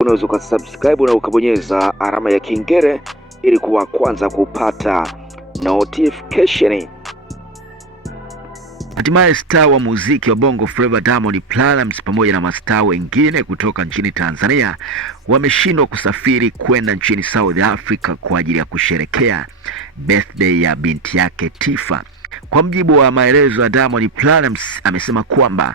Unaweza ukasubscribe na ukabonyeza alama ya kengele ili kuwa kwanza kupata notification. Hatimaye star wa muziki wa Bongo Flava Diamond Platnumz pamoja na mastaa wengine kutoka nchini Tanzania wameshindwa kusafiri kwenda nchini South Africa kwa ajili ya kusherekea birthday ya binti yake Tifa. Kwa mjibu wa maelezo ya Diamond Platnumz, amesema kwamba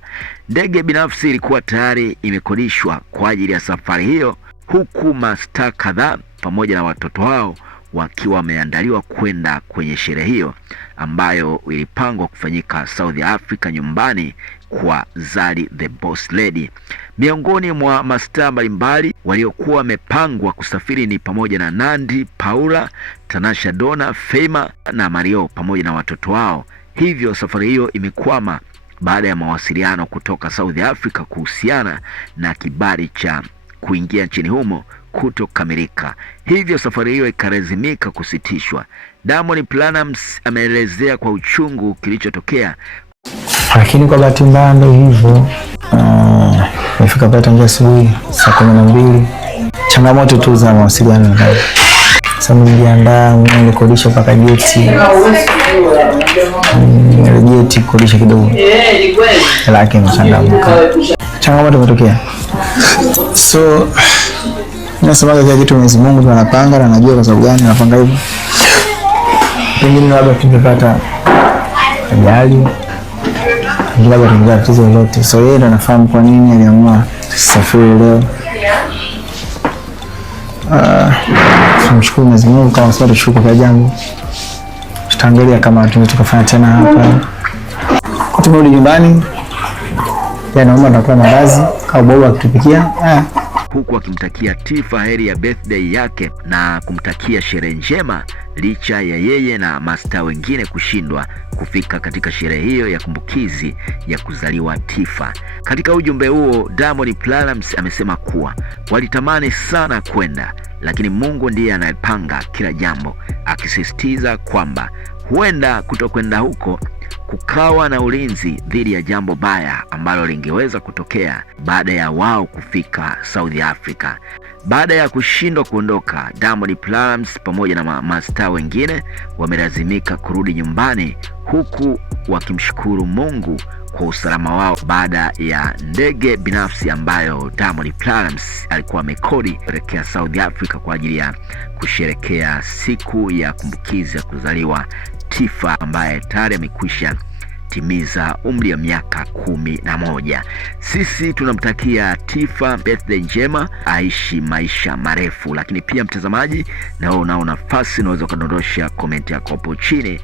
ndege binafsi ilikuwa tayari imekodishwa kwa ajili ya safari hiyo, huku mastaa kadhaa pamoja na watoto wao wakiwa wameandaliwa kwenda kwenye sherehe hiyo ambayo ilipangwa kufanyika South Africa, nyumbani kwa Zari the Boss Lady. Miongoni mwa mastaa mbalimbali waliokuwa wamepangwa kusafiri ni pamoja na Nandy, Paula, Tanasha Donna, Fema na Mario pamoja na watoto wao. Hivyo safari hiyo imekwama baada ya mawasiliano kutoka South Africa kuhusiana na kibali cha kuingia nchini humo kutokamilika, hivyo safari hiyo ikalazimika kusitishwa. Diamond Platnumz ameelezea kwa uchungu kilichotokea, lakini kwa bahati mbaya ndio hivyo. Nimefika pale tangu asubuhi saa 12. Changamoto tu za mawasiliano. Sasa niliandaa nikodisha mpaka jeti. Jeti kodisha kidogo. Lakini changamoto imetokea. So nasemaga kila kitu Mwenyezi Mungu ndiye anapanga na anajua kwa sababu gani anapanga hivyo. Pengine labda tungepata ajali, labda tungepata tatizo lolote. So yeye ndo anafahamu kwa nini aliamua tusafiri leo. Tunamshukuru Mwenyezi Mungu, kama sasa tushukuru kwa jambo. Tutaangalia kama tukafanya tena hapa. Tumerudi nyumbani. Naomba tutakuwa malazi au baba kutupikia. Huku akimtakia Tifa heri ya birthday yake na kumtakia sherehe njema, licha ya yeye na mastaa wengine kushindwa kufika katika sherehe hiyo ya kumbukizi ya kuzaliwa Tifa. Katika ujumbe huo, Diamond Platnumz amesema kuwa walitamani sana kwenda, lakini Mungu ndiye anayepanga kila jambo, akisisitiza kwamba huenda kutokwenda huko kukawa na ulinzi dhidi ya jambo baya ambalo lingeweza kutokea baada ya wao kufika South Africa. Baada ya kushindwa kuondoka, Diamond Platnumz pamoja na mastaa wengine wamelazimika kurudi nyumbani, huku wakimshukuru Mungu kwa usalama wao baada ya ndege binafsi ambayo Diamond Platnumz alikuwa amekodi kuelekea South Africa kwa ajili ya kusherekea siku ya kumbukizi ya kuzaliwa Tifa ambaye tayari amekwisha timiza umri wa miaka 11. Sisi tunamtakia Tifa birthday njema, aishi maisha marefu. Lakini pia mtazamaji, na wewe unao nafasi, unaweza kudondosha comment yako hapo chini